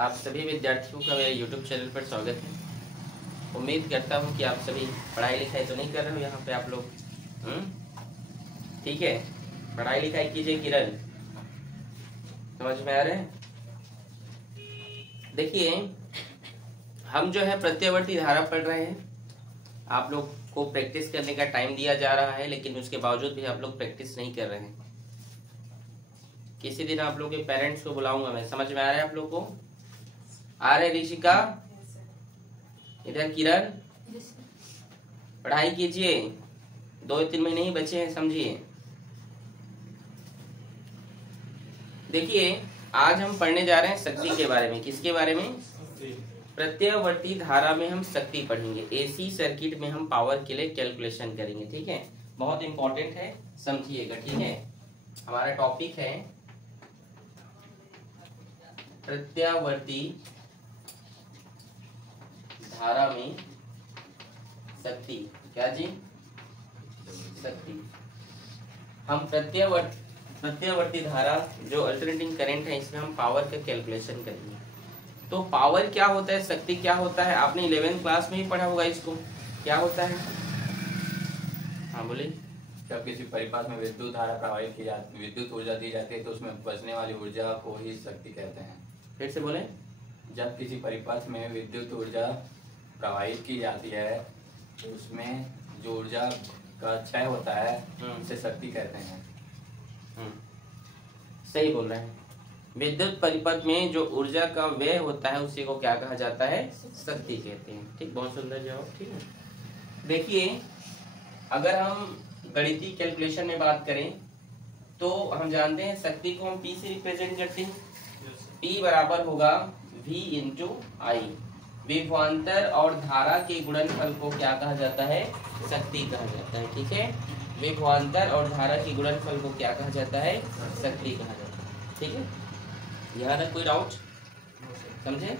आप सभी विद्यार्थियों का मेरे YouTube चैनल पर स्वागत है। उम्मीद करता हूँ कि आप सभी पढ़ाई लिखाई तो नहीं कर रहे हो यहाँ पे आप लोग। ठीक है, पढ़ाई लिखाई कीजिए किरण, समझ में आ रहे हैं। देखिए, हम जो है प्रत्यावर्ती धारा पढ़ रहे हैं। आप लोग को प्रैक्टिस करने का टाइम दिया जा रहा है, लेकिन उसके बावजूद भी आप लोग प्रैक्टिस नहीं कर रहे हैं। किसी दिन आप लोग के पेरेंट्स को बुलाऊंगा मैं। समझ में आ रहा है आप लोग को? आ रहे ऋषिका, इधर किरण, पढ़ाई कीजिए। 2-3 महीने ही बचे हैं, समझिए। देखिए, आज हम पढ़ने जा रहे हैं शक्ति के बारे में। किसके बारे में? प्रत्यावर्ती धारा में हम शक्ति पढ़ेंगे। एसी सर्किट में हम पावर के लिए कैलकुलेशन करेंगे। ठीक है, बहुत इंपॉर्टेंट है, समझिएगा। ठीक है, हमारा टॉपिक है प्रत्यावर्ती धारा में शक्ति। क्या जी? शक्ति। हम प्रत्यावर्ती धारा जो अल्टरनेटिंग करंट है, इसमें हम पावर का कैलकुलेशन करेंगे। तो पावर क्या होता है, शक्ति क्या होता है, आपने 11th क्लास में ही पढ़ा होगा इसको। क्या होता है? हाँ बोलिए। जब किसी परिपथ में विद्युत धारा प्रवाहित की जाती, विद्युत ऊर्जा दी जाती है, तो उसमें बचने वाली ऊर्जा को ही शक्ति कहते हैं। फिर से बोले। जब किसी परिपथ में विद्युत ऊर्जा प्रवाहित की जाती है, तो उसमें जो ऊर्जा का क्षय होता है, उसे शक्ति कहते हैं। सही बोल रहे हैं। विद्युत परिपथ में जो ऊर्जा का व्यय होता है, उसी को क्या कहा जाता है? शक्ति कहते हैं। ठीक, बहुत सुंदर जवाब। ठीक है, देखिए, अगर हम गणितीय कैलकुलेशन में बात करें तो हम जानते हैं शक्ति को हम P से रिप्रेजेंट करते हैं। P बराबर होगा V इंटू आई। विभवांतर और धारा के गुणनफल को क्या कहा जाता है? शक्ति कहा जाता है। ठीक है, विभवांतर और धारा के गुणनफल को क्या कहा जाता है? शक्ति कहा जाता है। ठीक है, यहाँ तक कोई डाउट? समझे?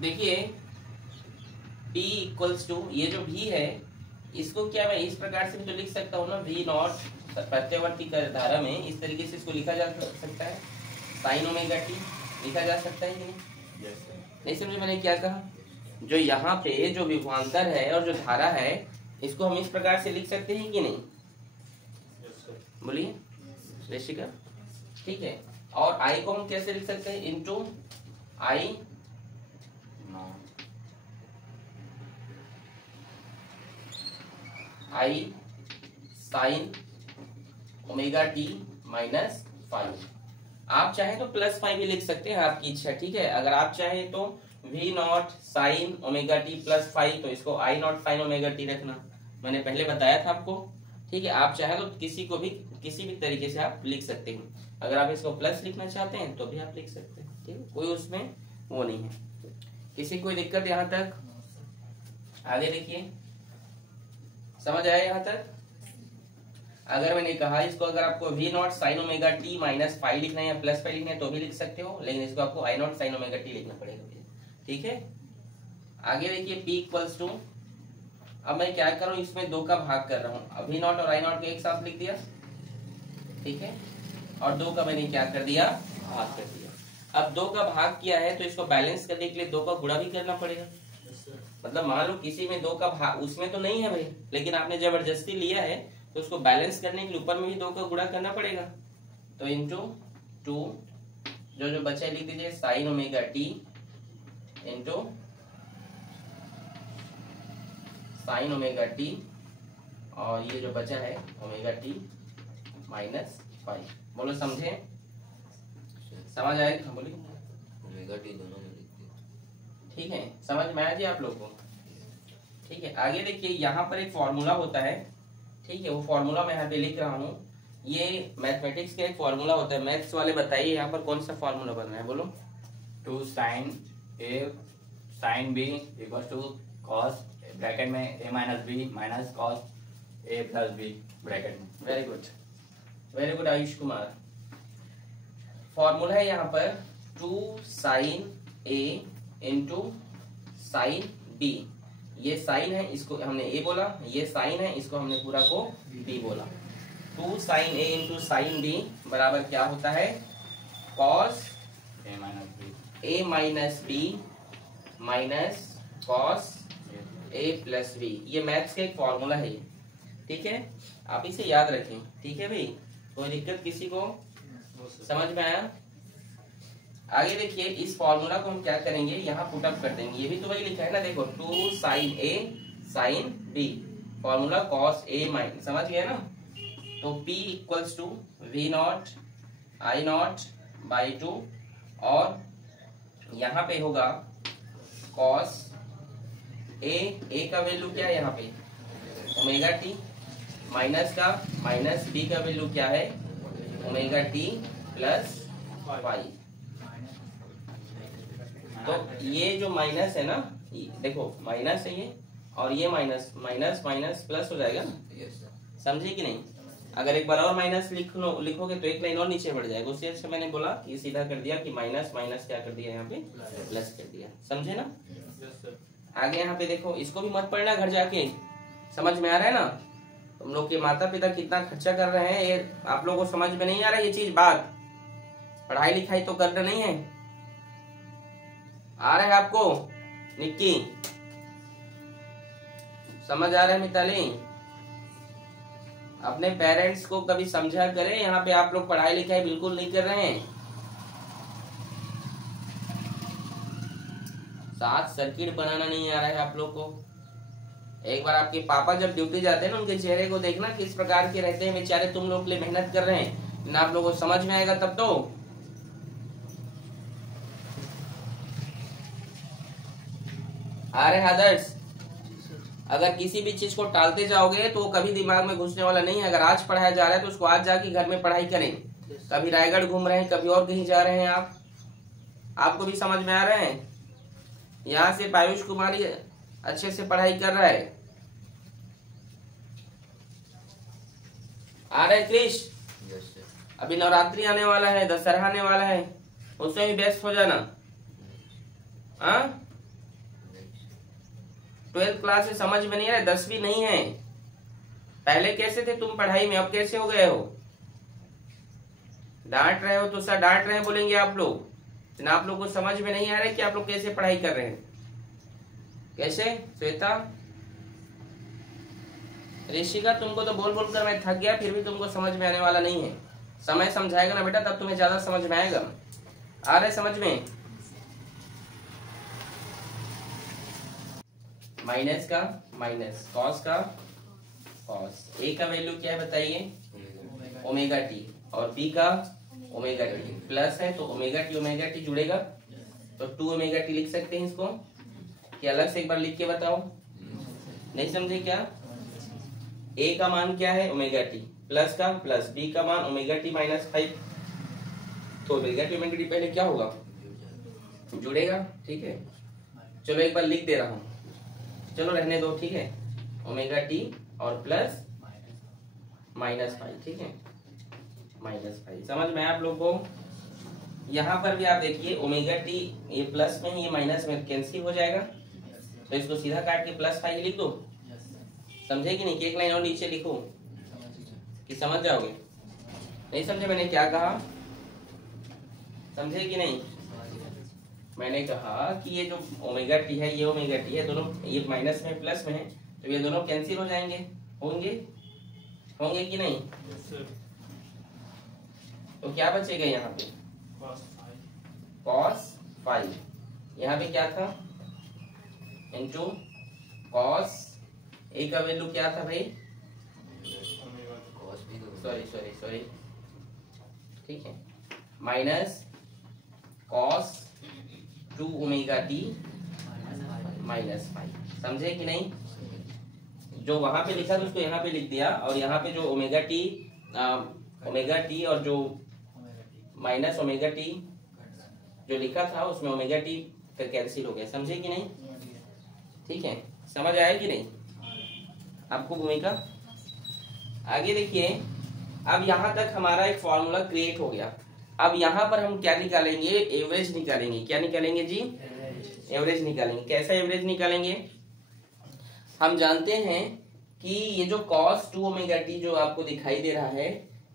देखिए, P इक्वल्स टू, ये जो V है, इसको क्या मैं इस प्रकार से भी तो लिख सकता हूँ ना, V नॉट प्रत्यावर्ती धारा में इस तरीके से इसको लिखा जा सकता है, साइन ओमेगा टी लिखा जा सकता है कि नहीं? नहीं समझे मैंने क्या कहा? जो यहाँ पे जो विभवांतर है और जो धारा है, इसको हम इस प्रकार से लिख सकते हैं कि नहीं? बोलिए ऋषिका। ठीक है, और I को हम कैसे लिख सकते हैं? इंटू आई साइन ओमेगा टी माइनस 5। आप चाहे तो +5 भी लिख सकते हैं, आपकी इच्छा। ठीक है, अगर आप चाहे तो V not sine omega T +5, तो इसको I not sine omega T रखना, मैंने पहले बताया था आपको। ठीक है, आप चाहे तो किसी भी तरीके से आप लिख सकते हैं। अगर आप इसको प्लस लिखना चाहते हैं तो भी आप लिख सकते हैं। ठीक है, कोई उसमें वो नहीं है। किसी कोई दिक्कत यहाँ तक? आगे देखिए, समझ आया यहाँ तक? अगर मैंने कहा इसको, अगर आपको V not sine omega T minus 5 लिखना है या +5 लिखना है तो भी लिख सकते हो, लेकिन इसको आपको I not sine omega T लिखना पड़ेगा। ठीक है, आगे देखिए, P इक्वल्स टू, अब मैं क्या कर रहा हूँ, इसमें 2 का भाग कर रहा हूँ। V नॉट और I नॉट को एक साथ लिख दिया। ठीक है, और 2 का मैंने क्या कर दिया? भाग कर दिया। अब 2 का भाग किया है तो इसको बैलेंस करने के लिए 2 का गुणा भी करना पड़ेगा। मतलब मान लो किसी में 2 का भाग, उसमें तो नहीं है भाई, लेकिन आपने जबरदस्ती लिया है, तो उसको बैलेंस करने के लिए ऊपर में भी 2 का गुणा करना पड़ेगा। तो इंटू 2, जो बचा लिख दीजिए sine omega T into sine omega T, और ये जो बचा है ओमेगा टी माइनस 5। बोलो समझे? समझ आए? बोलिए। ओमेगा टी दोनों में लिखते हैं। ठीक है, समझ में आया जी आप लोग को? ठीक है, आगे देखिए, यहाँ पर एक फॉर्मूला होता है। ठीक है, वो फॉर्मूला मैं यहाँ पे लिख रहा हूँ। ये मैथमेटिक्स का एक फॉर्मूला होता है। मैथ्स वाले बताइए यहाँ पर कौन सा फॉर्मूला बन रहा है? बोलो। 2 sine A sine B equal to cos, bracket में A minus B minus cos A plus B bracket में। Very good Ayush Kumar. Formula है यहाँ पर 2 sine A into sine B। ये साइन है, इसको हमने A बोला, ये साइन है, इसको हमने पूरा को B बोला। 2 sine A into sine B बराबर क्या होता है? Cos A minus B A minus B minus cos A plus B. ये मैथ्स का एक फॉर्मूला है, ठीक है, आप इसे याद रखें, ठीक है भाई। कोई दिक्कत किसी को? समझ में आया? आगे देखिए, इस फॉर्मूला को हम क्या करेंगे, यहाँ पुट अप कर देंगे। ये भी तो वही लिखा है ना, देखो 2 sin a sin b, formula cos a minus, समझ गए ना। तो p equals to v naught i naught by 2, और यहाँ पे होगा cos a का वैल्यू क्या है यहाँ पे ओमेगा टी, माइनस का माइनस b का वैल्यू क्या है ओमेगा टी प्लस फाइव। तो ये जो माइनस है ना, देखो माइनस है ये, और ये माइनस माइनस माइनस प्लस हो जाएगा ना, समझे कि नहीं। अगर एक बार और माइनस लिखोगे तो एक लाइन और नीचे बढ़ जाएगा, उससे अच्छा मैंने बोला ये सीधा कर दिया कि माइनस माइनस क्या कर दिया यहाँ पे प्लस कर दिया, समझे ना। आगे यहाँ पे देखो, इसको भी मत पढ़ना घर जाके, समझ में आ रहा है ना। तुम लोग के माता पिता कितना खर्चा कर रहे हैं, ये आप लोगों को समझ में नहीं आ रहा ये चीज, बात पढ़ाई लिखाई तो करना नहीं है। आ रहा है आपको निक्की, समझ आ रहा है मिताली? अपने पेरेंट्स को कभी समझा करें, यहाँ पे आप लोग पढ़ाई लिखाई बिल्कुल नहीं कर रहे हैं। साथ सर्किट बनाना नहीं आ रहा है आप लोग को। एक बार आपके पापा जब ड्यूटी जाते हैं ना, उनके चेहरे को देखना किस प्रकार के रहते हैं बेचारे, तुम लोग के लिए मेहनत कर रहे हैं ना, आप लोगों को समझ में आएगा तब तो। आ रहे आदर्श, अगर किसी भी चीज को टालते जाओगे तो कभी दिमाग में घुसने वाला नहीं है। अगर आज पढ़ाया जा रहा है तो उसको आज जाके घर में पढ़ाई करें। कभी रायगढ़ घूम रहे हैं, कभी और कहीं जा रहे हैं आप, आपको भी समझ में आ रहे हैं। यहाँ से पायुष कुमारी अच्छे से पढ़ाई कर रहा है, आ रहा है क्रिश। अभी नवरात्रि आने वाला है, दशहरा आने वाला है, उसमें भी व्यस्त हो जाना। 12th क्लास से समझ में नहीं आ रहा, 10वीं नहीं है। पहले कैसे थे तुम पढ़ाई में, अब कैसे हो गए हो? डांट रहे हो तो सर डांट रहे हैं बोलेंगे आप लोग, ना आप लोग को समझ में नहीं आ रहा है कि आप लोग कैसे पढ़ाई कर रहे हैं। कैसे श्वेता, ऋषिका, तुमको तो बोल बोल कर मैं थक गया, फिर भी तुमको समझ में आने वाला नहीं है। समय समझाएगा ना बेटा, तब तुम्हें ज्यादा समझ में आएगा। आ रहे समझ में? माइनस का माइनस, कॉस का कॉस। ए का वैल्यू क्या है बताइए ओमेगा टी, और बी का ओमेगा टी प्लस है, तो ओमेगा टी जुड़ेगा, तो 2 ओमेगा टी लिख सकते हैं इसको, कि अलग से एक बार लिख के बताओ, नहीं समझे क्या? ए का मान क्या है ओमेगा टी प्लस का प्लस, बी का मान ओमेगा टी माइनस 5, तो ओमेगा टी पहले क्या होगा जुड़ेगा, ठीक है। चलो एक बार लिख दे रहा हूं, चलो रहने दो, ठीक है। ओमेगा टी और प्लस माइनस 5, ठीक है, माइनस 5। समझ में आप लोग को? यहाँ पर भी आप देखिए ओमेगा टी, ये प्लस में ये माइनस में कैंसिल हो जाएगा, तो इसको सीधा काट के प्लस 5 लिख दो, समझे कि नहीं? कि एक लाइन और नीचे लिखो कि समझ जाओगे? नहीं समझे मैंने क्या कहा, समझे कि नहीं? मैंने कहा कि ये जो ओमेगा टी है, ये ओमेगा टी है, दोनों ये माइनस में प्लस में है, तो ये दोनों कैंसिल हो जाएंगे, होंगे कि नहीं? तो क्या बचेगा यहाँ पे cos 5, यहाँ पे क्या था इंटू cos, ए का वैल्यू क्या था भाई, सॉरी ठीक है, minus cos 2 omega T minus 5, समझे कि नहीं? जो वहां पे लिखा था उसको यहाँ पे लिख दिया, और यहाँ पे जो ओमेगा टी और जो माइनस ओमेगा टी जो लिखा था उसमें ओमेगा टी फिर कैंसिल हो गया, समझे कि नहीं? ठीक है, समझ आया कि नहीं आपको भूमिका? आगे देखिए, अब यहाँ तक हमारा एक फॉर्मूला क्रिएट हो गया। अब यहाँ पर हम क्या निकालेंगे, एवरेज निकालेंगे। क्या निकालेंगे जी? एवरेज निकालेंगे। कैसा एवरेज निकालेंगे? हम जानते हैं कि ये जो cos 2 ओमेगा टी जो आपको दिखाई दे रहा है,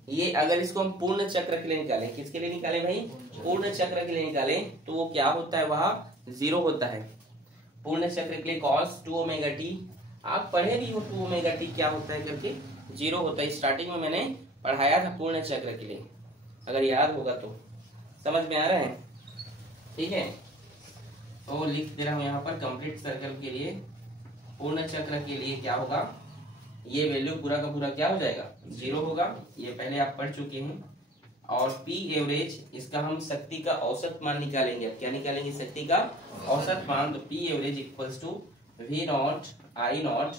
ये अगर इसको हम पूर्ण चक्र के लिए निकालें, किसके लिए निकालें भाई, पूर्ण चक्र के लिए निकालें, तो वो क्या होता है, वह 0 होता है। पूर्ण चक्र के लिए cos 2 ओमेगा टी, आप पढ़े भी हो 2 ओमेगा टी क्या होता है करके, 0 होता है। स्टार्टिंग में मैंने पढ़ाया था पूर्ण चक्र के लिए, अगर याद होगा तो। समझ में आ रहा है, ठीक है। तो लिख दे रहा हूं यहाँ पर कंप्लीट सर्कल के लिए, पूर्ण चक्र के लिए क्या होगा, ये वैल्यू पूरा का पूरा क्या हो जाएगा, 0 होगा। ये पहले आप पढ़ चुके हैं। और पी एवरेज, इसका हम शक्ति का औसत मान निकालेंगे। अब क्या निकालेंगे, शक्ति का औसत मान। तो P average equals to V naught I naught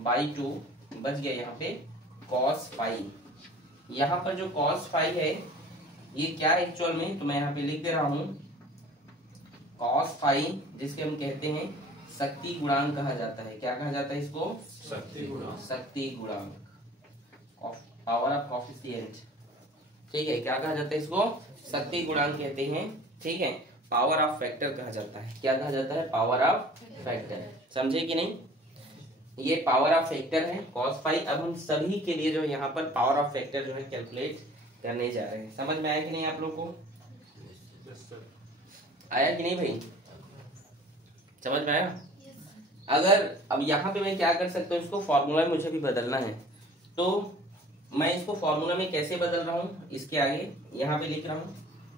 by 2, बच गया यहाँ पे cos फाई। यहाँ पर जो cos फाई है ये क्या है एक्चुअल में, तो मैं यहाँ पे लिख दे रहा हूँ cos फाई, जिसके हम कहते हैं शक्ति गुणांक कहा जाता है। क्या कहा जाता है इसको, शक्ति गुणांक, शक्ति गुणांक, पावर ऑफ कोएफिशिएंट, ठीक है। क्या कहा जाता है इसको, शक्ति गुणांक कहते हैं, ठीक है। पावर ऑफ फैक्टर कहा जाता है। क्या कहा जाता है, पावर ऑफ फैक्टर। समझे कि नहीं, ये पावर ऑफ फैक्टर है cos फाई। अब हम सभी के लिए जो है यहाँ पर पावर ऑफ फैक्टर जो है कैलकुलेट करने जा रहे हैं। समझ में आया कि नहीं आप लोग को, आया कि नहीं भाई, समझ में आया। अगर अब यहाँ पे मैं क्या कर सकता हूँ, इसको फॉर्मूला में मुझे भी बदलना है, तो मैं इसको फॉर्मूला में कैसे बदल रहा हूँ, इसके आगे यहाँ पे लिख रहा हूँ,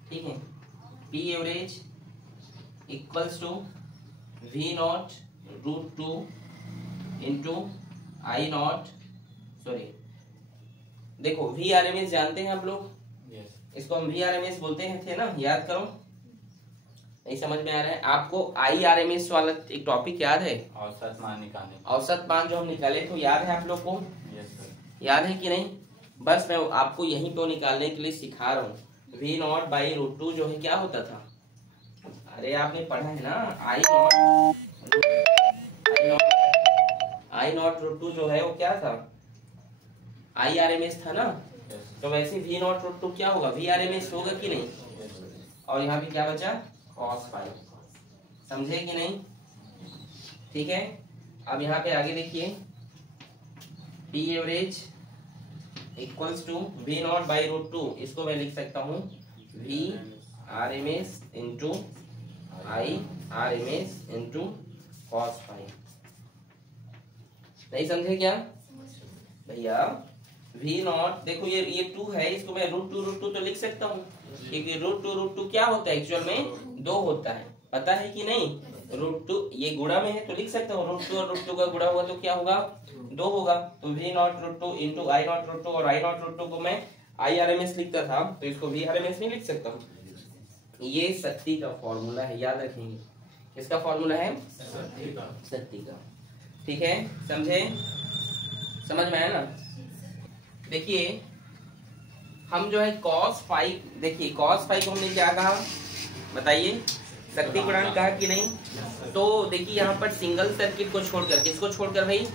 ठीक है। P average equals to V naught root 2 into I naught, sorry देखो वी आर एम एस जानते हैं आप लोग, इसको हम वी आर एम एस बोलते हैं, थे ना, याद करो। नहीं समझ में आ रहा है आपको, आई आर एम एस वाला एक टॉपिक याद है, औसत मान निकालने, औसत मान जो हम निकाले तो याद है आप लोग को, याद है कि नहीं। बस मैं आपको यहीं पे निकालने के लिए सिखा रहा हूँ। वी नॉट बाई रूट 2 जो है क्या होता था, अरे आपने पढ़ा है ना, आई नॉट रूट 2 जो है वो क्या था, आई आर एम एस था ना। तो वैसे वी नॉट रूट 2 क्या होगा, वी आर एम एस होगा कि नहीं। और यहाँ पे क्या बचा, cos फाई। समझे कि नहीं, ठीक है। अब यहाँ पे आगे देखिए, P average equals to V naught by root 2, इसको मैं लिख सकता हूँ V R M S into I R M S into cos phi. नहीं समझे क्या भैया, वी नॉट देखो ये 2 है, इसको मैं रूट टू तो लिख सकता हूँ, क्योंकि रूट टू क्या होता है एक्चुअल में 2 होता है, पता है कि नहीं। रूट 2 ये गुणा में है तो लिख सकता हूँ, रूट 2 और रूट 2 का गुणा हुआ तो क्या होगा, 2 होगा। तो V naught root 2 into I naught root 2, और आई नॉट रूट 2 को मैं आई आर एम एस लिखता था, तो इसको वी आर एम एस नहीं लिख सकता हूँ। ये शक्ति का फॉर्मूला है, याद रखेंगे। किसका फॉर्मूला है, शक्ति का, ठीक है। समझे, समझ में आया ना। देखिए हम जो है cos फाई, देखिए cos फाई को हमने क्या कहा बताइए, शक्ति गुणांक कहा कि नहीं। तो देखिए यहाँ पर सिंगल सर्किट को छोड़कर, किसको छोड़कर भाई,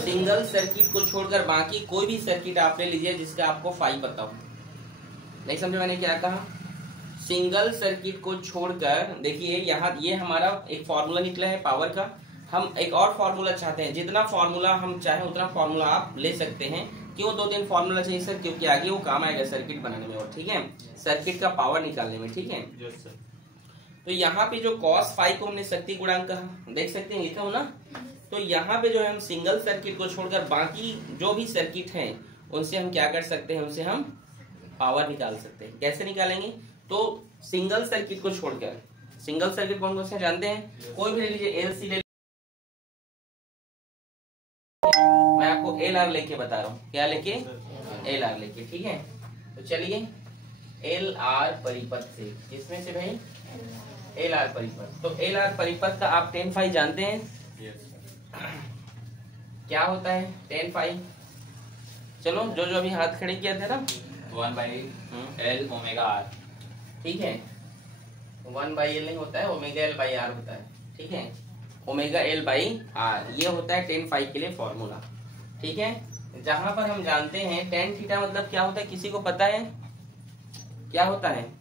सिंगल सर्किट को छोड़कर बाकी कोई भी सर्किट आप ले लीजिए जिसका आपको फाई पता हो। नहीं समझे मैंने क्या कहा, सिंगल सर्किट को छोड़कर। देखिए यहाँ ये हमारा एक फॉर्मूला निकला है पावर का, हम एक और फॉर्मूला चाहते हैं। जितना फॉर्मूला हम चाहे उतना फॉर्मूला आप ले सकते हैं। क्यों 2-3 फॉर्मूला चाहिए सर, क्योंकि आगे वो काम आएगा सर्किट बनाने में, और ठीक है, सर्किट का पावर निकालने में, ठीक है। तो यहाँ पे जो cos फाई को हमने शक्ति गुणांक कहा, देख सकते हैं लिखा हो ना। तो यहाँ पे जो है हम सिंगल सर्किट को छोड़कर बाकी जो भी सर्किट हैं उनसे हम क्या कर सकते हैं, उनसे हम पावर निकाल सकते हैं। कैसे निकालेंगे, तो सिंगल सर्किट को छोड़कर, सिंगल सर्किट कौन कौन से जानते हैं, कोई भी ले लीजिए, एलसी ले, मैं आपको एल आर लेके बता रहा हूँ, क्या लेके, एल आर लेके, ठीक है। तो चलिए एल आर परिपथ से, किसमें से भाई, एल आर परिपथ। तो एल आर परिपथ का आप 10 फाई जानते हैं, क्या होता है 10 फाई। चलो जो अभी हाथ खड़े किया था ना, 1/L ओमेगा आर, ठीक है। 1/L नहीं होता है, ओमेगा एल बाई आर होता है, ठीक है। ओमेगा एल बाई आर ये होता है 10 फाई के लिए फॉर्मूला, ठीक है। जहां पर हम जानते हैं tan थीटा मतलब क्या होता है, किसी को पता है क्या होता है,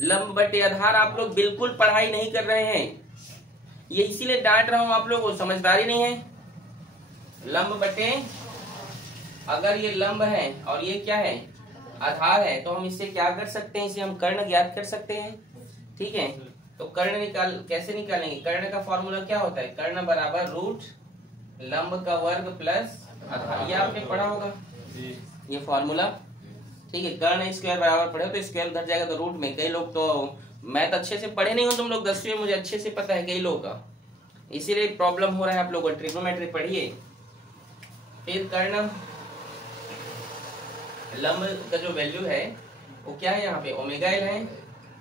लंब बटे आधार। आप लोग बिल्कुल पढ़ाई नहीं कर रहे हैं, ये इसीलिए डांट रहा हूं आप लोगों को, समझदारी नहीं है। लंब बटे अगर ये लंब है और ये क्या है, आधार है, तो हम इससे क्या कर सकते हैं, इसे हम कर्ण ज्ञात कर सकते हैं। ठीक है, तो कर्ण कैसे निकालेंगे, कर्ण का फॉर्मूला क्या होता है, कर्ण बराबर रूट लंब का वर्ग प्लस आधार, ये आपने पढ़ा होगा ये फॉर्मूला। ठीक है, कर्ण स्क्वायर बराबर पढ़े तो स्क्वायर उधर जाएगा तो रूट में, कई लोग तो मैथ अच्छे से पढ़े नहीं हो तुम लोग 10वीं में, मुझे अच्छे से पता है कई लोग का, इसीलिए प्रॉब्लम हो रहा है आप लोगों को। ट्रिग्नोमेट्री पढ़िए। फिर कर्ण लंब का जो वैल्यू है वो क्या है, यहाँ पे ओमेगा एल है,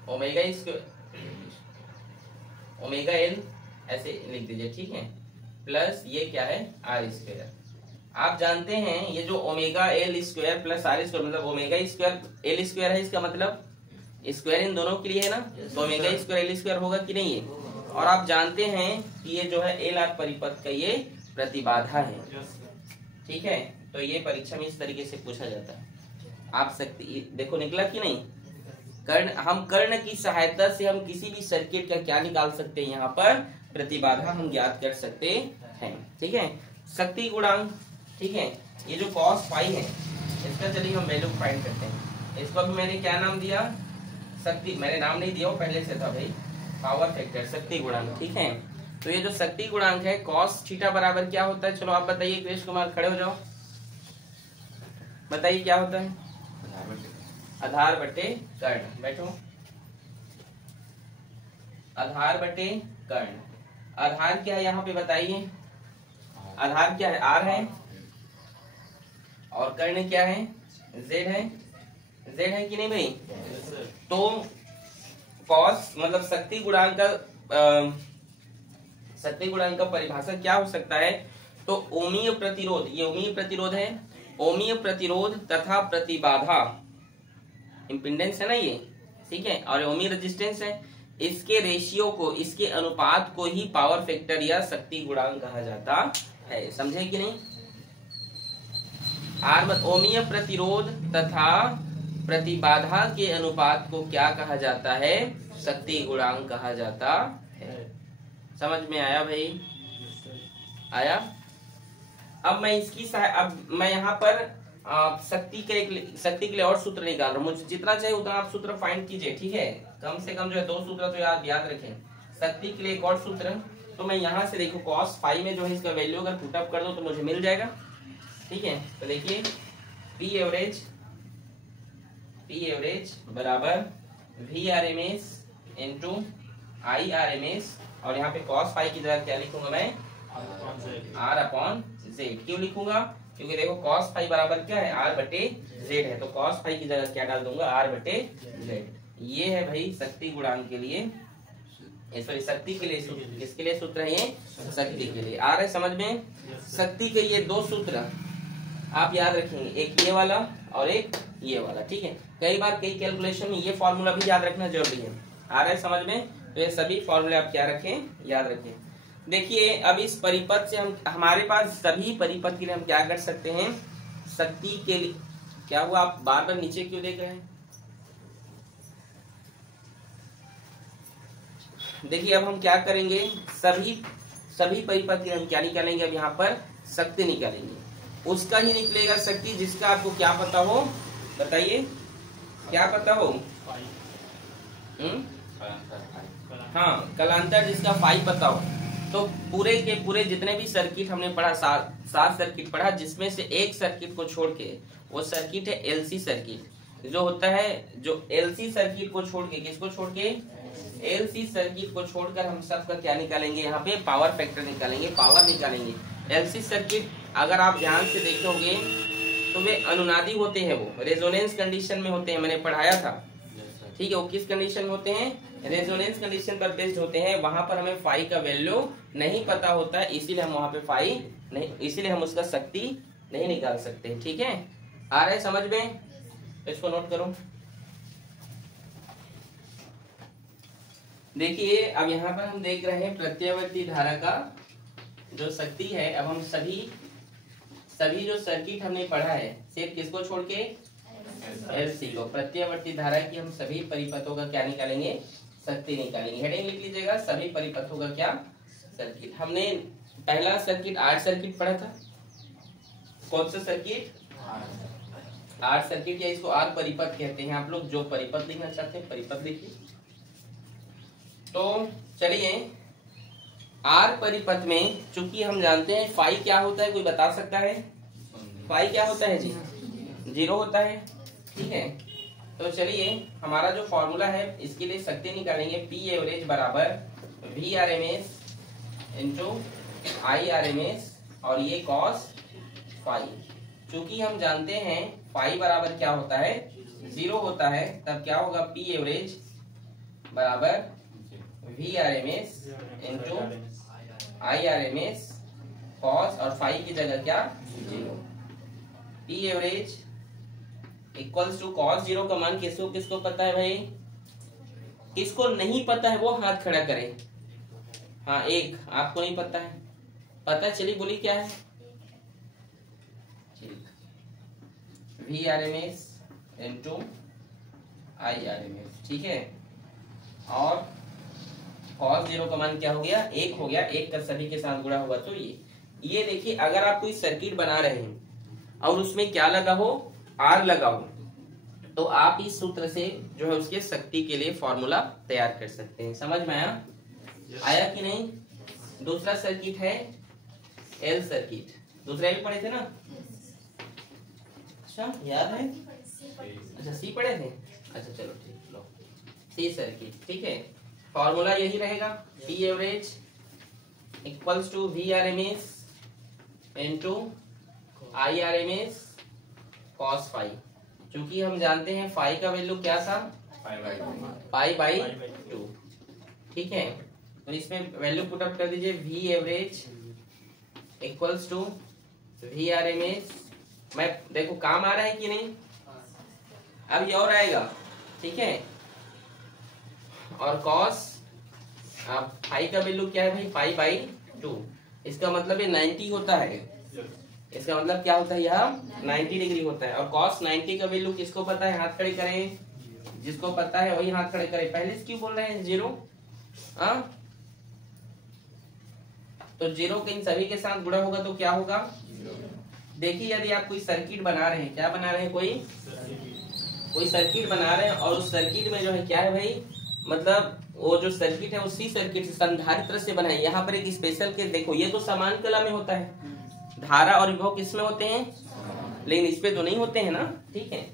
ओमेगा एल ऐसे लिख दीजिए। ठीक है, प्लस ये क्या है आर स्क्वायर। आप जानते हैं ये जो omega L square plus R square मतलब ओमेगा स्क्वायर एल स्क्वायर है, इसका मतलब स्क्वायर इन दोनों के लिए है ना, तो ओमेगा स्क्वायर एल स्क्वायर होगा कि नहीं है। और आप जानते हैं कि ये जो है एल आर परिपथ का ये प्रतिबाधा है। ठीक है, तो ये परीक्षा में इस तरीके से पूछा जाता है। आप सकती देखो निकला कि नहीं, हम कर्ण की सहायता से हम किसी भी सर्किट का क्या निकाल सकते हैं, यहाँ पर प्रतिबाधा हम ज्ञात कर सकते हैं। ठीक है, शक्ति गुणांक। ठीक है, ये जो cos फाई है इसका चलिए हम वैल्यू फाइंड करते हैं। इसको भी मैंने क्या नाम दिया, शक्ति, मैंने नाम नहीं दिया, वो पहले से था भाई, पावर फैक्टर, शक्ति गुणांक। ठीक है, तो ये जो शक्ति गुणांक है cos थीटा बराबर क्या होता है, चलो आप बताइए, कृष्ण कुमार खड़े हो जाओ, बताइए क्या होता है, आधार बटे कर्ण, बैठो, आधार बटे कर्ण। आधार क्या है यहाँ पे बताइए, आधार क्या है, आर है, और कर्ण क्या है, जेड है, जेड है कि नहीं भाई। तो कॉस मतलब शक्ति गुणांक का परिभाषा क्या हो सकता है, तो ओमीय प्रतिरोध, ये ओमीय प्रतिरोध है, ओमीय प्रतिरोध तथा प्रतिबाधा, इम्पीडेंस है ना ये, ठीक है, और ओमीय रेजिस्टेंस है, इसके रेशियो को, इसके अनुपात को ही पावर फैक्टर या शक्ति गुणांक कहा जाता है। समझे कि नहीं। ओमीय प्रतिरोध तथा प्रतिबाधा के अनुपात को क्या कहा जाता है, शक्ति गुणांक कहा जाता है। समझ में आया भाई, आया। अब मैं यहाँ पर शक्ति के लिए और सूत्र निकाल रहा हूँ, मुझे जितना चाहिए उतना आप सूत्र फाइंड कीजिए। ठीक है, कम से कम जो है 2 सूत्र तो याद रखें। शक्ति के लिए एक और सूत्र, तो मैं यहाँ से देखो cos फाई में जो है इसका वैल्यू अगर पुट अप कर दो तो मुझे मिल जाएगा। ठीक है, तो देखिए पी एवरेज बराबर V R M S into I R M S, और यहाँ पे cos फाई की जगह क्या लिखूंगा मैं, आर अपॉन जेड। क्यों लिखूंगा, क्योंकि देखो cos फाई बराबर क्या है, आर बटे जेड है, तो cos फाई की जगह क्या डाल दूंगा, आर बटे जेड। ये है भाई शक्ति गुणांक के लिए, सॉरी शक्ति के लिए सूत्र। किसके लिए सूत्र है ये, शक्ति के लिए। आ रहा है समझ में। शक्ति के ये 2 सूत्र आप याद रखेंगे, एक ये वाला और एक ये वाला। ठीक है, कई बार कई कैलकुलेशन में ये फॉर्मूला भी याद रखना जरूरी है। आ रहा है समझ में, तो ये सभी फॉर्मूले आप क्या रखें, याद रखें। देखिए अब इस परिपथ से हमारे पास सभी परिपथ के लिए हम क्या कर सकते हैं, शक्ति के लिए। क्या हुआ, आप बार बार नीचे क्यों देख रहे हैं। देखिए अब हम क्या करेंगे, सभी परिपथ के लिए हम क्या निकालेंगे, अब यहाँ पर शक्ति निकालेंगे। उसका ही निकलेगा शक्ति जिसका आपको क्या पता हो, बताइए क्या पता हो। हाँ, कलांतर जिसका फाई पता हो। तो पूरे के पूरे जितने भी सर्किट हमने पढ़ा, 7 सर्किट पढ़ा, जिसमें से एक सर्किट को छोड़ के, वो सर्किट है एलसी सर्किट। जो होता है, जो एलसी सर्किट को छोड़ के, किसको छोड़ के, एलसी सर्किट को छोड़कर हम सबका क्या निकालेंगे, यहाँ पे पावर फैक्टर निकालेंगे, पावर निकालेंगे। एलसी सर्किट अगर आप ध्यान से देखोगे तो वे अनुनादी होते हैं, वो रेजोनेंस कंडीशन में होते हैं, मैंने पढ़ाया था। ठीक है, वो किस कंडीशन में होते हैं, रेजोनेंस कंडीशन पर बेस्ड होते हैं। वहां पर हमें फाई का वैल्यू नहीं पता होता है, इसीलिए हम वहां पे फाई नहीं, इसीलिए हम उसका शक्ति नहीं निकाल सकते। ठीक है, आ रहा है समझ में, इसको नोट करो। देखिए अब यहाँ पर हम देख रहे हैं प्रत्यावर्ती धारा का जो शक्ति है। अब हम सभी जो सर्किट हमने पढ़ा है, सिर्फ किसको छोड़ के, एलसी को, प्रत्यावर्ती धारा की हम सभी परिपथों का क्या निकालेंगे, शक्ति निकालेंगे। हेडिंग लिख लीजिएगा, सभी परिपथों का क्या, सर्किट। हमने पहला सर्किट 8 सर्किट पढ़ा था। कौन सा सर्किट, आर सर्किट या इसको आर परिपथ कहते हैं। आप लोग जो परिपथ लिखना चाहते हैं परिपथ लिखिए। तो चलिए आर परिपथ में चूंकि हम जानते हैं फाई क्या होता है, कोई बता सकता है? फाई क्या होता है जी? 0 होता है। ठीक है, तो चलिए हमारा जो फॉर्मूला है इसके लिए शक्ति निकालेंगे। पी एवरेज बराबर V R M S into I R M S और ये कॉस फाई। चूंकि हम जानते हैं फाई बराबर क्या होता है? 0 होता है, तब क्या होगा? पी एवरेज बराबर V R M S into I R M S cos और फाई की जगह क्या? 0। P average equals to cos 0 का मान किसको किसको पता है भाई? किसको नहीं पता है वो हाथ खड़ा करे। हाँ, एक आपको नहीं पता है, पता चलिए बोली क्या है? V R M S into I R M S. ठीक है, और कॉस 0 का मान क्या हो गया? 1 हो गया। 1 का सभी के साथ गुणा हुआ तो ये देखिए, अगर आप कोई सर्किट बना रहे हैं और उसमें क्या लगा हो? आर लगा हो, तो आप इस सूत्र से जो है उसके शक्ति के लिए फॉर्मूला तैयार कर सकते हैं। समझ में आया? आया कि नहीं? दूसरा सर्किट है एल सर्किट। दूसरा भी पढ़े थे ना? अच्छा, याद है? अच्छा, सी पढ़े थे। अच्छा चलो ठीक, लो सी सर्किट। ठीक है, फॉर्मूला यही रहेगा, P average equals to V R M S into I R M S cos phi. चूंकि हम जानते हैं फाई का वैल्यू क्या था? Pi by 2। ठीक है, तो इसमें वैल्यू पुट अप कर दीजिए। V average equals to V R M S. मैं देखो काम आ रहा है कि नहीं? अब ये और आएगा। ठीक है, और कॉस अब फाई का वैल्यू क्या है भाई? पाई बाई 2। इसका मतलब ये 90 होता है। इसका मतलब क्या होता है? यह 90 डिग्री होता है। और cos 90 का वैल्यू किसको पता है? हाथ खड़े करें, जिसको पता है वही हाथ खड़े करें। पहले से क्यों बोल रहे हैं 0? तो 0 के इन सभी के साथ गुणा होगा तो क्या होगा? देखिए, यदि आप कोई सर्किट बना रहे हैं, क्या बना रहे हैं? कोई सर्किट बना रहे हैं और उस सर्किट में जो है क्या है भाई? मतलब वो जो सर्किट है उसी सर्किट से संधारित्र से बना है। यहाँ पर एक स्पेशल केस देखो, ये तो समान कला में होता है, धारा और विभव किसमें होते हैं? लेकिन इस पे तो नहीं होते हैं ना। ठीक है,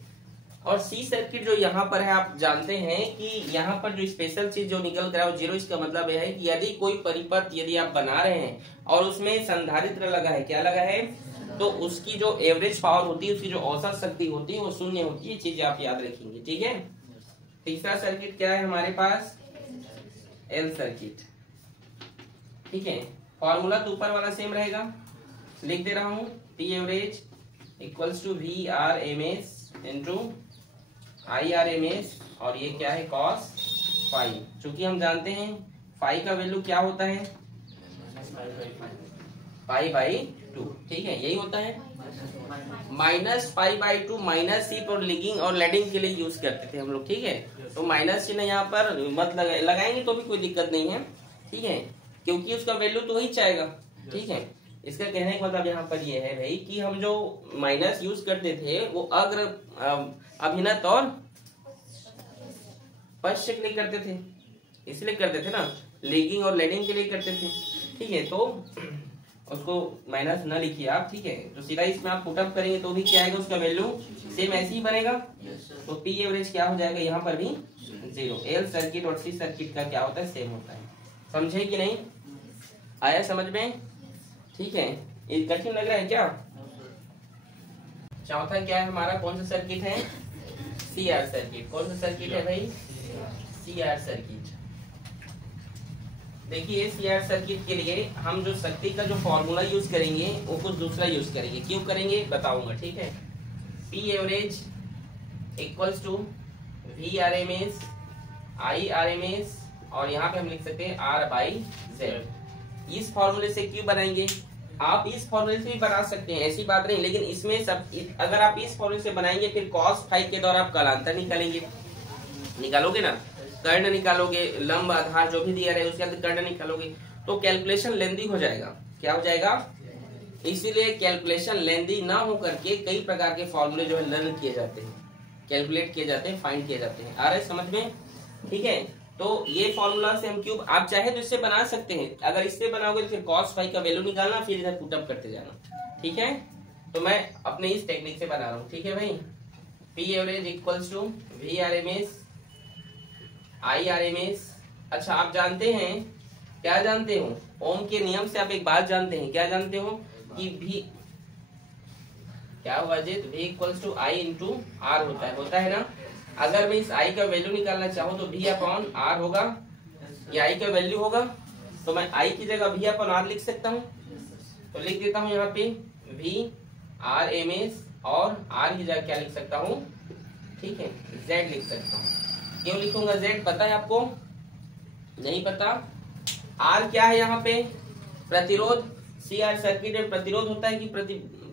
और सी सर्किट जो यहाँ पर है, आप जानते हैं कि यहाँ पर जो स्पेशल चीज जो निकल कर 0, इसका मतलब यह है कि यदि कोई परिपथ यदि आप बना रहे हैं और उसमें संधारित्र लगा है, क्या लगा है, तो उसकी जो एवरेज पावर होती है, उसकी जो औसत शक्ति होती है वो 0 होती है। चीजें आप याद रखेंगे। ठीक है, तीसरा सर्किट क्या है हमारे पास? L circuit. ठीक है, फॉर्मूला तो ऊपर वाला सेम रहेगा, लिख दे रहा हूं। P average equals to V R M S into I R M S और ये क्या है? Cos phi. चूंकि हम जानते हैं फाई का वैल्यू क्या होता है? पाई बाई 2। ठीक है, यही होता है। माइनस पाई बाई 2 माइनस सी पर लिगिंग और लेडिंग के लिए यूज करते थे हम लोग। ठीक है, तो माइनस चिन्ह यहाँ पर मत लगाएंगे तो भी कोई दिक्कत नहीं है। ठीक है, क्योंकि उसका वैल्यू तो वही चाहेगा। ठीक है, इसका कहने का मतलब यहाँ पर ये है भाई कि हम जो माइनस यूज करते थे वो अग्र अभिनत और पश्च के लिए करते थे, इसलिए करते थे ना, लेगिंग और लेडिंग के लिए करते थे। ठीक है, तो उसको माइनस न लिखिए आप। ठीक है, तो सीधा इसमें आप पुटअप करेंगे तो भी क्या आएगा? उसका वैल्यू सेम ऐसे ही बनेगा। तो पी एवरेज क्या हो जाएगा? यहाँ पर भी 0। एल सर्किट और सी सर्किट का क्या होता है? सेम होता है। समझे कि नहीं? आया समझ में? ठीक है, ये कठिन लग रहा है क्या? चौथा क्या है हमारा? कौन सा सर्किट है? C R circuit. कौन सा सर्किट है भाई? C R circuit. देखिए, सी आर सर्किट के लिए हम जो शक्ति का जो फॉर्मूला यूज करेंगे वो कुछ दूसरा यूज करेंगे। क्यों करेंगे बताऊंगा। ठीक है, P average equals to V R M S I R M S और यहाँ पे हम लिख सकते हैं आर बाई जेड। इस फॉर्मूले से क्यों बनाएंगे? आप इस फॉर्मूले से भी बना सकते हैं, ऐसी बात नहीं, लेकिन इसमें सब अगर आप इस फॉर्मूले से बनाएंगे फिर cos फाई के द्वारा आप कालांतर निकालेंगे, निकालोगे ना, कर्ण निकालोगे, लंब आधार जो भी दिया रहे उसके अंदर कर्ण निकालोगे, तो कैलकुलेशन लेंदी हो जाएगा। क्या हो जाएगा? इसीलिए कैलकुलेशन लेंदी ना हो करके कई प्रकार के फॉर्मूले जो है लर्न किए जाते हैं, कैलकुलेट किए जाते हैं, फाइंड किए जाते हैं। आ रहे समझ में? ठीक है, तो ये फॉर्मूला से हम क्यूब आप चाहे तो इससे बना सकते हैं। अगर इससे बनाओगे तो फिर cos फाई का वैल्यू निकालना, फिर इधर पुटअप करते जाना। ठीक है, तो मैं अपने इस टेक्निक से बना रहा हूँ। ठीक है भाई, P average equals to V R M S I R M S. अच्छा, आप जानते हैं, क्या जानते हो? ओम के नियम से आप एक बात जानते हैं, क्या जानते हो कि भी क्या हुआ Ajit? v equals to I into R होता है ना। अगर मैं इस i का वैल्यू निकालना चाहूँ तो v अपॉन आर होगा, ये i का वैल्यू होगा, तो मैं i की जगह v अपॉन आर लिख सकता हूँ। तो लिख देता हूँ यहाँ पे v आर एम एस, और r की जगह क्या लिख सकता हूँ? ठीक है, z लिख सकता हूँ। क्यों लिखूंगा z? पता है आपको? नहीं पता? r क्या है यहाँ पे? प्रतिरोध। सी आर सर्किट में प्रतिरोध होता है कि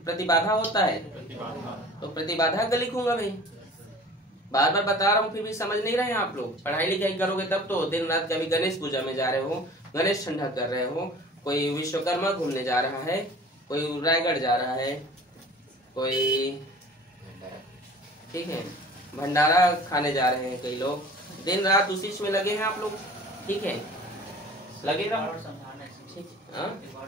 प्रतिबाधा होता है? तो प्रतिबाधा का लिखूंगा भाई। बार बार बता रहा हूँ, फिर भी समझ नहीं रहे हैं आप लोग। पढ़ाई लिखाई करोगे तब तो। दिन रात कभी गणेश पूजा में जा रहे हो, गणेश ठंडा कर रहे हो, कोई विश्वकर्मा घूमने जा रहा है, कोई रायगढ़ जा रहा है, कोई ठीक है भंडारा खाने जा रहे हैं कई लोग। दिन रात उसी में लगे हैं आप लोग। ठीक है, लगेगा। ठीक है,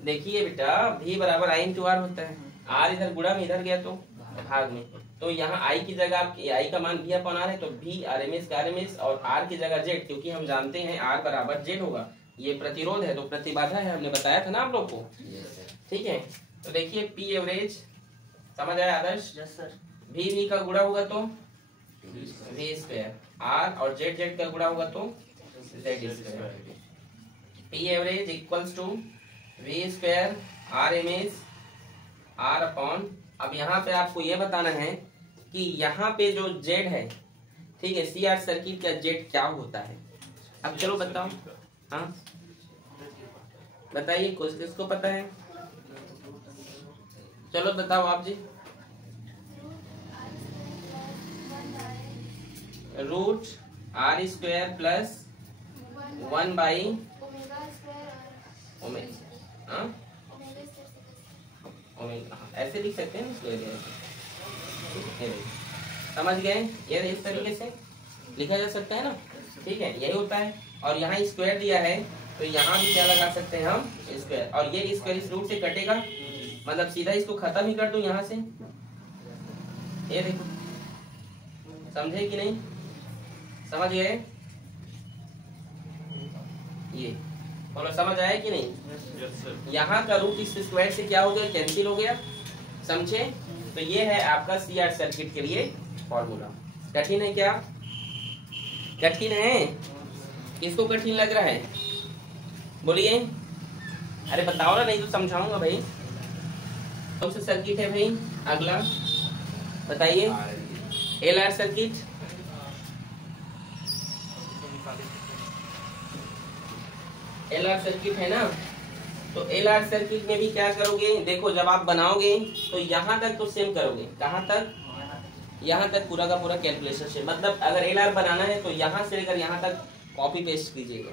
देखिए बेटा, v बराबर आई इंटू आर होता है। आर इधर गुणा में इधर गया तो भाग में, तो यहाँ i की जगह आप i का मान v अपॉन आर है, तो v आर एम एस का आर एम एस, और r की जगह z, क्योंकि हम जानते हैं r बराबर z होगा। ये प्रतिरोध है तो प्रतिबाधा है, हमने बताया था ना आप लोग को। ठीक है, तो देखिए p एवरेज समझ आया आदर्श? v का गुणा होगा तो v स्क्वायर, r और z का गुणा होगा तो z square. p average equals to v square R M S R upon, अब यहाँ पे आपको ये बताना है कि यहाँ पे जो z है, ठीक है, सी आर सर्किट का z क्या होता है। अब चलो बताओ, हाँ बताइए, कुछ किसको पता है? चलो बताओ आप जी। Root are square plus 1 by ऐसे लिख सकते हैं ना, समझ गए? ये इस तरीके से लिखा जा सकता है ना। ठीक है, यही होता है। और यहाँ स्क्वायर दिया है तो यहाँ भी क्या लगा सकते हैं हम? स्क्वायर। और ये स्क्वायर इस रूट से कटेगा, मतलब सीधा इसको खत्म ही कर दूं यहाँ से। ये देखो, समझे कि नहीं? समझ गए? ये बोलो, समझ आया कि नहीं? यहाँ का रूट इस स्क्वायर से क्या हो गया? कैंसिल हो गया। समझे? तो ये है आपका सी आर सर्किट के लिए फॉर्मूला। कठिन है क्या? कठिन है? किसको कठिन लग रहा है? बोलिए, अरे बताओ ना, नहीं तो समझाऊंगा भाई। कौन सा सर्किट है भाई? अगला बताइए। L R circuit. L R circuit है ना। तो एल आर सर्किट में भी क्या करोगे? देखो, जब आप बनाओगे तो यहाँ तक तो सेम करोगे। कहाँ तक? यहाँ तक पूरा का पूरा कैलकुलेशन से, मतलब अगर एल आर बनाना है तो यहाँ से लेकर यहाँ तक कॉपी पेस्ट कीजिएगा।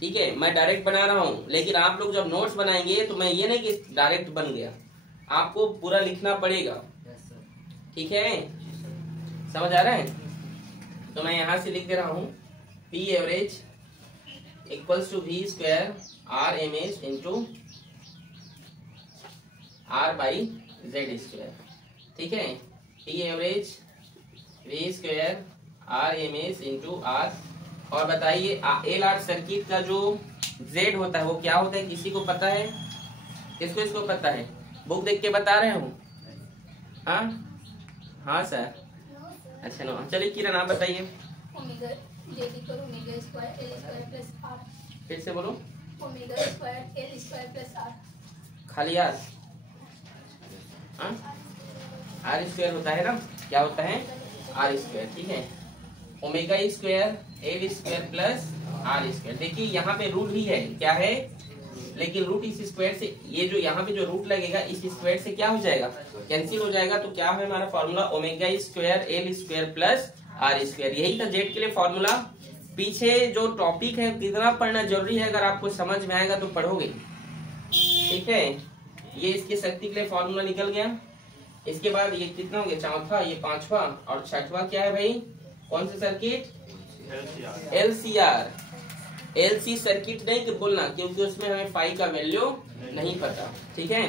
ठीक है, मैं डायरेक्ट बना रहा हूँ, लेकिन आप लोग जब नोट्स बनाएंगे तो मैं ये नहीं कि डायरेक्ट बन गया, आपको पूरा लिखना पड़ेगा। ठीक है, समझ आ रहा है? तो मैं यहाँ से लिख दे रहा हूँ, P average equals to V square R M S into R by Z square. ठीक है, P average V square R M S into R. और बताइए, एल आर सर्किट का जो जेड होता है वो क्या होता है? किसी को पता है? किसको इसको पता है? बुक देख के बता रहे हूँ। हाँ हाँ सर, अच्छा नो, चलिए किरण आप बताइए। फिर से बोलो। खाली आर, आर स्क्वायर होता है ना। क्या होता है? R square. ठीक है, omega square L square plus R square. देखिए यहाँ पे रूट भी है, क्या है? लेकिन रूट इस स्क्वायर से, ये जो यहाँ पे जो रूट लगेगा इस स्क्वायर से क्या हो जाएगा? कैंसिल हो जाएगा। तो क्या है हमारा formula? Omega square L square plus R square. यही था जेड के लिए फॉर्मूला। पीछे जो टॉपिक है कितना पढ़ना जरूरी है, अगर आपको समझ में आएगा तो पढ़ोगे। ठीक है, ये इसकी शक्ति के लिए फॉर्मूला निकल गया। इसके बाद ये कितना हो गया, चौथा, ये पांचवा, और छठवा क्या है भाई, कौन सा सर्किट, LCR। LC सर्किट नहीं बोलना, क्योंकि उसमें हमें फाई का वैल्यू नहीं पता, ठीक है।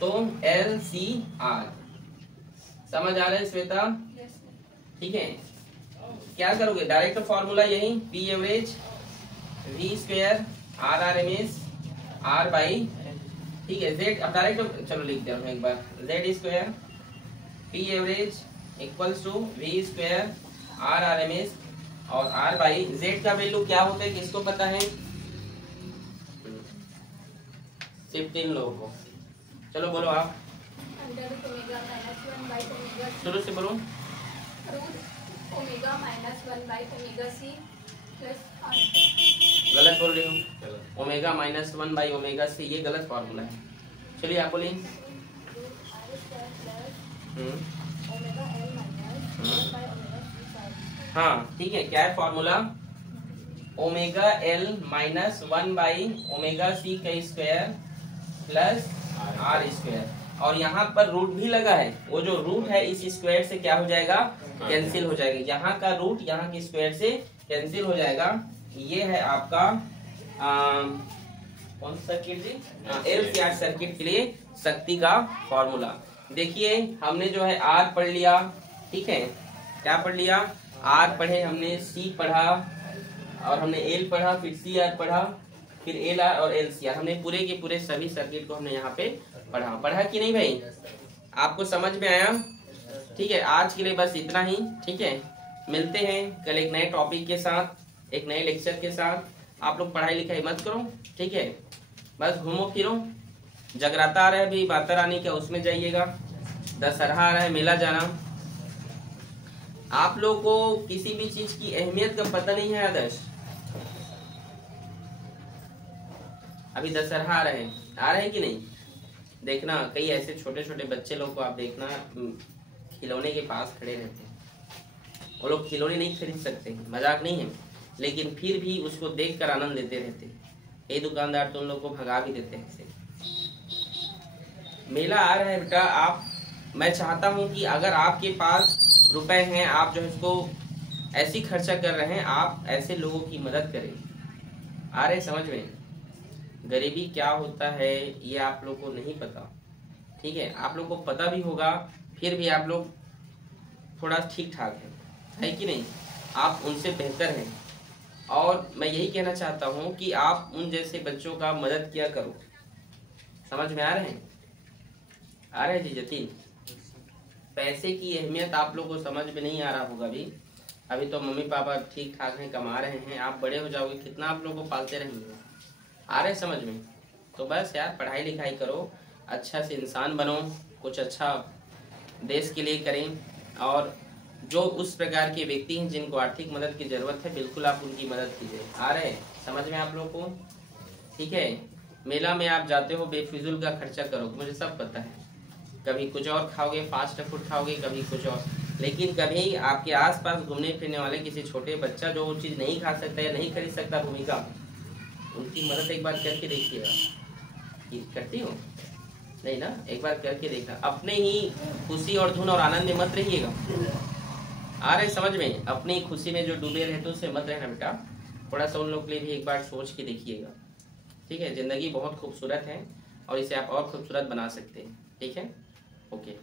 तो LCR समझ आ रहा है श्वेता, ठीक है। क्या करोगे, डायरेक्ट फॉर्मूला यही, P average V square R RMS R by, ठीक है, Z, अब डायरेक्ट चलो लिख दिया एक बार, Z square P average equals to V square R RMS और R बाई Z का वैल्यू क्या होता है, किसको पता है, सिर्फ 3 लोगों को। चलो बोलो आप, शुरू से बोलो। गलत बोल रही हूँ, omega minus 1 by omega C, ये गलत फॉर्मूला है। चलिए आप बोलिए। हाँ ठीक है, क्या है formula, omega L minus 1 by omega C का स्क्वायर प्लस R स्क्वायर, और यहाँ पर रूट भी लगा है, वो जो रूट है इस स्क्वायर से क्या हो जाएगा, कैंसिल हो जाएगा, यहाँ का रूट यहाँ के स्क्वायर से कैंसिल हो जाएगा। ये है आपका कौन सा सर्किट जी, LCR सर्किट के लिए शक्ति का फॉर्मूला। देखिए हमने जो है R पढ़ लिया, ठीक है, क्या पढ़ लिया, R पढ़े हमने, C पढ़ा, और हमने L पढ़ा, फिर CR पढ़ा, फिर LR और LCR, हमने पूरे के पूरे सभी सर्किट को हमने यहाँ पे पढ़ा कि नहीं भाई, आपको समझ में आया, ठीक है। आज के लिए बस इतना ही, ठीक है, मिलते हैं कल एक नए टॉपिक के साथ, एक नए लेक्चर के साथ। आप लोग पढ़ाई लिखाई मत करो, ठीक है, बस घूमो फिरो, जगराता आ रहा है अभी माता रानी का, उसमें जाइएगा, दशहरा आ रहा है, मेला जाना। आप लोग को किसी भी चीज की अहमियत का पता नहीं है आदर्श, अभी दशहरा आ रहे हैं कि नहीं, देखना कई ऐसे छोटे छोटे बच्चे लोग को आप देखना खिलौने के पास खड़े रहते हैं, वो लोग खिलौने नहीं खरीद सकते, मजाक नहीं है, लेकिन फिर भी उसको देखकर आनंद लेते रहते हैं। ये दुकानदार तो उन लोग को भगा भी देते हैं। मेला आ रहा है बेटा, मैं चाहता हूं कि अगर आपके पास रुपए हैं, आप जो है इसको ऐसी खर्चा कर रहे हैं, आप ऐसे लोगों की मदद करें। आ रहे समझ में, गरीबी क्या होता है ये आप लोग को नहीं पता, ठीक है, आप लोग को पता भी होगा, फिर भी आप लोग थोड़ा ठीक ठाक है कि नहीं, आप उनसे बेहतर हैं। और मैं यही कहना चाहता हूं कि आप उन जैसे बच्चों का मदद किया करो। समझ में आ रहे हैं जी जतीन, पैसे की अहमियत आप लोग को समझ में नहीं आ रहा होगा अभी तो मम्मी पापा ठीक ठाक हैं, कमा रहे हैं, आप बड़े हो जाओगे कितना आप लोग को पालते रहेंगे। आ रहे समझ में, तो बस यार पढ़ाई लिखाई करो, अच्छा से इंसान बनो, कुछ अच्छा देश के लिए करें, और जो उस प्रकार के व्यक्ति हैं जिनको आर्थिक मदद की जरूरत है, बिल्कुल आप उनकी मदद कीजिए। आ रहे समझ में आप लोग को, ठीक है। मेला में आप जाते हो, बेफिजूल का खर्चा करो, मुझे सब पता है, कभी कुछ और खाओगे, फास्ट फूड खाओगे, कभी कुछ और, लेकिन कभी आपके आसपास घूमने फिरने वाले किसी छोटे बच्चा जो वो चीज नहीं खा सकता या नहीं खरीद सकता भूमिका, उनकी मदद एक बार करके देखिएगा। करती हो नहीं ना, एक बार करके देखना, अपने ही खुशी और धुन और आनंद में मत रहिएगा। आ रहे समझ में, अपनी खुशी में जो डूबे रहते उससे मत रहना बेटा, थोड़ा सा उन लोग के लिए भी एक बार सोच के देखिएगा, ठीक है। जिंदगी बहुत खूबसूरत है और इसे आप और खूबसूरत बना सकते हैं, ठीक है, ओके।